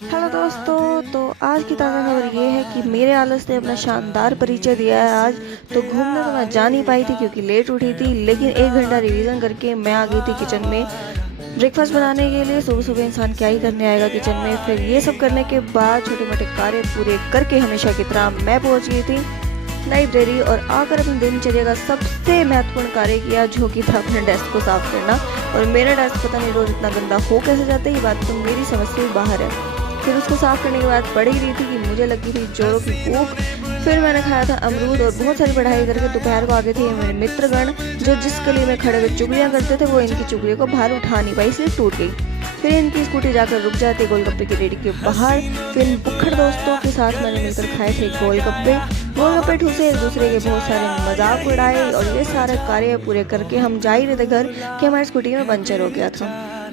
Hello दोस्तों, तो आज की ताज़ा खबर ये है कि मेरे आलस ने अपना शानदार परिचय दिया है आज। तो घूमने तो मैं जा नहीं पाई थी क्योंकि लेट उठी थी, लेकिन 1 घंटा रिवीजन करके मैं आ गई थी किचन में ब्रेकफास्ट बनाने के लिए। सुबह सुबह इंसान क्या ही करने आएगा किचन में। फिर ये सब करने के बाद छोटे मोटे कार्य पूरे करके हमेशा की तरह मैं पहुंच गई थी लाइब्रेरी और आकर अपनी दिनचर्या का सबसे महत्वपूर्ण कार्य किया, जो कि था अपने डेस्क को साफ करना। और मेरा डेस्क पता नहीं रोज इतना गंदा हो कैसे जाता है, ये बात तो मेरी समझ से बाहर है। फिर उसको साफ करने के बाद पढ़ ही रही थी कि मुझे लगी थी जोरों की भूख। फिर मैंने खाया था अमरूद और बहुत सारी पढ़ाई करके दोपहर को आ गए थे मेरे मित्रगण, जो जिस गली में खड़े हुए चुगलियां करते थे वो इनकी चुगलियों को बाहर उठा नहीं पाई, इसलिए टूट गई। फिर इनकी स्कूटी जाकर रुक जाती गोलगप्पे की रेडी के बाहर। फिर इन बुक्खड़ दोस्तों के साथ मैंने मिलकर खाए थे गोलगप्पे ठूसे, एक दूसरे के बहुत सारे मजाक उड़ाए और ये सारे कार्य पूरे करके हम जा ही रहे थे घर कि हमारी स्कूटी में पंचर हो गया था।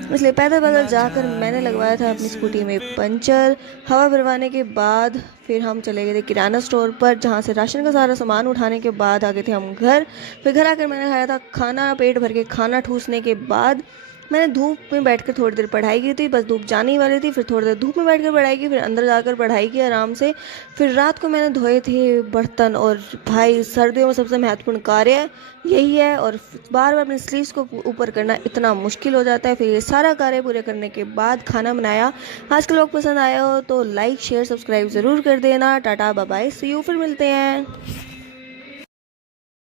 इसलिए पैदल पैदल जाकर मैंने लगवाया था अपनी स्कूटी में पंचर। हवा भरवाने के बाद फिर हम चले गए थे किराना स्टोर पर, जहाँ से राशन का सारा सामान उठाने के बाद आ गए थे हम घर। फिर घर आकर मैंने खाया था खाना, पेट भर के खाना ठूसने के बाद मैंने धूप में बैठकर थोड़ी देर पढ़ाई की थी, बस धूप जाने ही वाली थी। फिर थोड़ी देर धूप में बैठकर पढ़ाई की, फिर अंदर जाकर पढ़ाई की आराम से। फिर रात को मैंने धोए थे बर्तन। और भाई सर्दियों में सबसे महत्वपूर्ण कार्य यही है, और बार बार अपने स्लीव्स को ऊपर करना इतना मुश्किल हो जाता है। फिर ये सारा कार्य पूरे करने के बाद खाना बनाया। आज के लोग पसंद आया हो तो लाइक शेयर सब्सक्राइब ज़रूर कर देना। Tata bye bye, see you, फिर मिलते हैं।